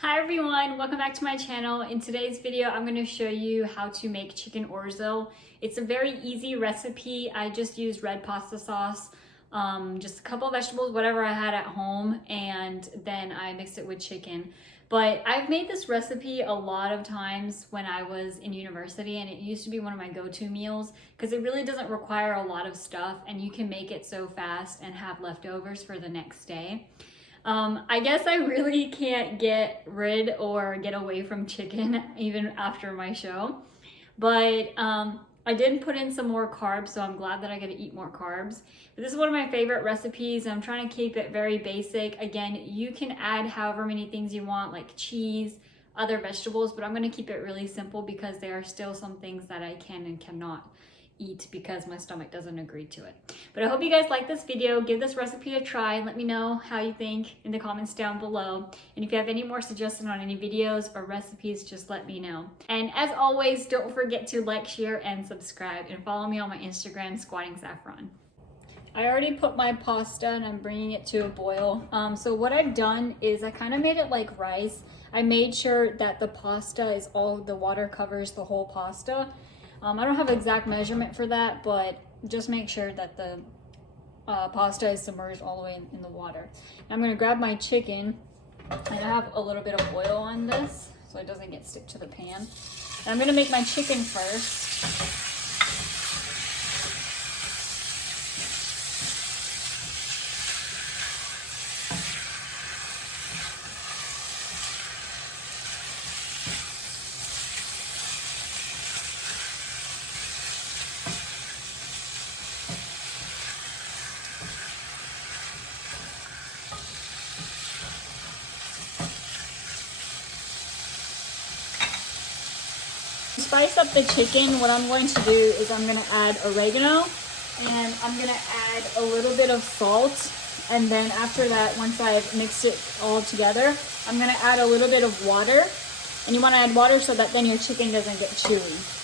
Hi everyone, welcome back to my channel. In today's video, I'm going to show you how to make chicken orzo. It's a very easy recipe. I just used red pasta sauce, just a couple of vegetables, whatever I had at home, and then I mixed it with chicken. But I've made this recipe a lot of times when I was in university, and it used to be one of my go-to meals because it really doesn't require a lot of stuff and you can make it so fast and have leftovers for the next day. I guess I really can't get rid or get away from chicken even after my show, but I did put in some more carbs, so I'm glad that I get to eat more carbs. But this is one of my favorite recipes, and I'm trying to keep it very basic. Again, you can add however many things you want, like cheese, other vegetables, but I'm going to keep it really simple because there are still some things that I can and cannot eat because my stomach doesn't agree to it. But I hope you guys like this video. Give this recipe a try and let me know how you think in the comments down below. And if you have any more suggestions on any videos or recipes, just let me know. And as always, don't forget to like, share, and subscribe, and follow me on my Instagram, Squatting Saffron. I already put my pasta and I'm bringing it to a boil. So what I've done is I kind of made it like rice. I made sure that the pasta is all, the water covers the whole pasta. I don't have an exact measurement for that, but just make sure that the pasta is submerged all the way in the water. I'm going to grab my chicken, and I have a little bit of oil on this so it doesn't get stick to the pan. And I'm going to make my chicken first. To spice up the chicken, what I'm going to do is I'm going to add oregano, and I'm going to add a little bit of salt, and then after that, once I've mixed it all together, I'm going to add a little bit of water, and you want to add water so that then your chicken doesn't get chewy.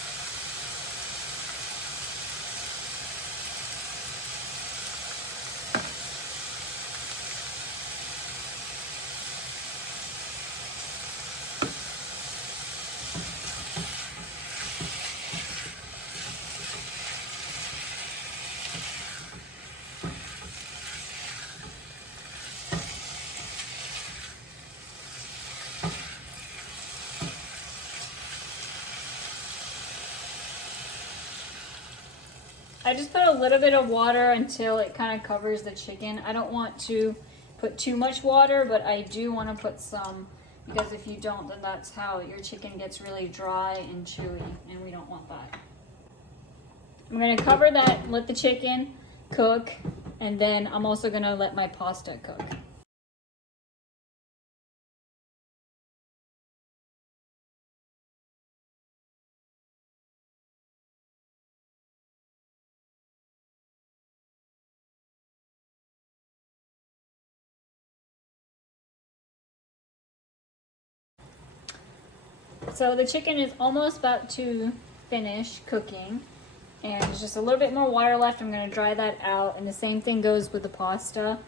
I just put a little bit of water until it kind of covers the chicken. I don't want to put too much water, but I do want to put some, because if you don't, then that's how your chicken gets really dry and chewy, and we don't want that. I'm going to cover that, let the chicken cook, and then I'm also going to let my pasta cook. So the chicken is almost about to finish cooking, and there's just a little bit more water left. I'm going to dry that out, and the same thing goes with the pasta.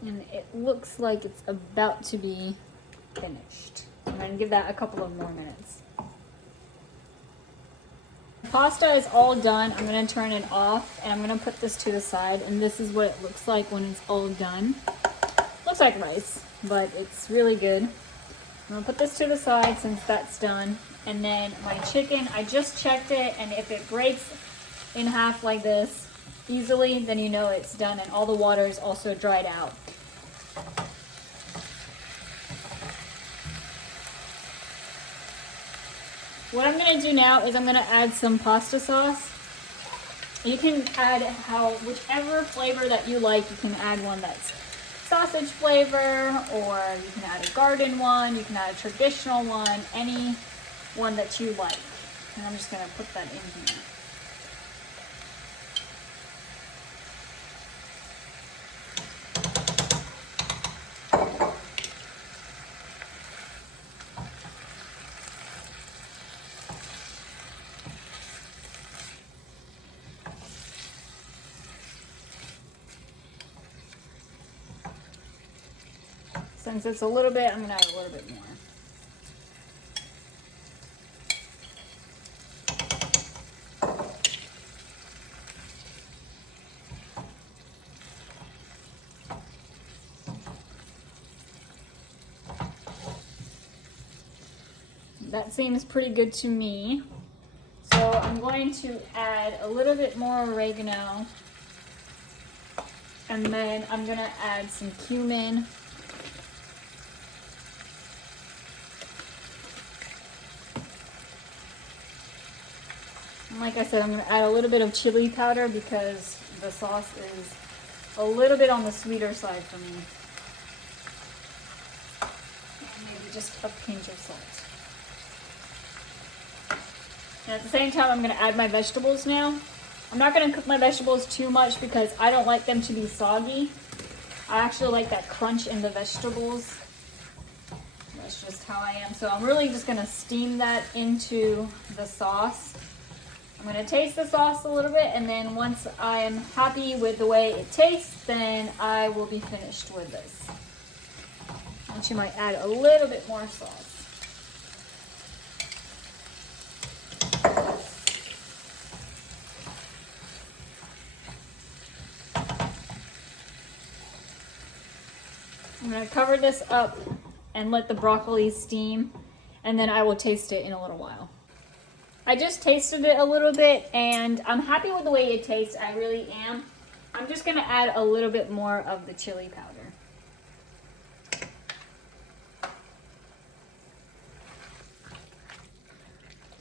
And it looks like it's about to be finished. I'm going to give that a couple of more minutes. The pasta is all done. I'm going to turn it off, and I'm going to put this to the side, and this is what it looks like when it's all done. Looks like rice, but it's really good. I'm gonna put this to the side since that's done. And then my chicken, I just checked it, and if it breaks in half like this easily, then you know it's done, and all the water is also dried out. What I'm gonna do now is I'm gonna add some pasta sauce. You can add whichever flavor that you like. You can add one that's sausage flavor, or you can add a garden one, you can add a traditional one, any one that you like. And I'm just going to put that in here. So Since it's a little bit, I'm gonna add a little bit more. That seems pretty good to me. So I'm going to add a little bit more oregano. And then I'm gonna add some cumin. And like I said, I'm gonna add a little bit of chili powder because the sauce is a little bit on the sweeter side for me. And maybe just a pinch of salt. And at the same time, I'm gonna add my vegetables now. I'm not gonna cook my vegetables too much because I don't like them to be soggy. I actually like that crunch in the vegetables. That's just how I am. So I'm really just gonna steam that into the sauce. I'm gonna taste the sauce a little bit, and then once I am happy with the way it tastes, then I will be finished with this. And you might add a little bit more sauce. I'm gonna cover this up and let the broccoli steam, and then I will taste it in a little while. I just tasted it a little bit and I'm happy with the way it tastes. I really am. I'm just gonna add a little bit more of the chili powder.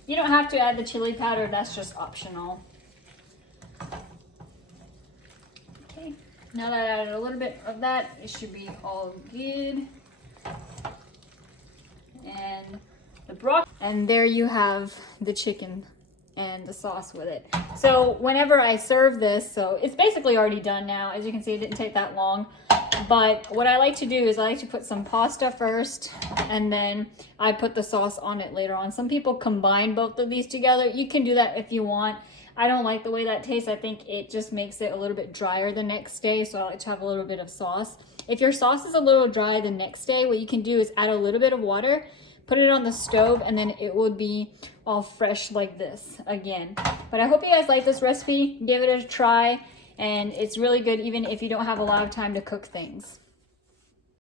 You don't have to add the chili powder, that's just optional. Okay, now that I added a little bit of that, it should be all good. And the broccoli, and there you have the chicken and the sauce with it. So whenever I serve this, so it's basically already done now. As you can see, it didn't take that long. But what I like to do is I like to put some pasta first, and then I put the sauce on it later on. Some people combine both of these together. You can do that if you want. I don't like the way that tastes. I think it just makes it a little bit drier the next day, so I like to have a little bit of sauce. If your sauce is a little dry the next day, what you can do is add a little bit of water, put it on the stove, and then it would be all fresh like this again. But I hope you guys like this recipe. Give it a try, and it's really good even if you don't have a lot of time to cook things.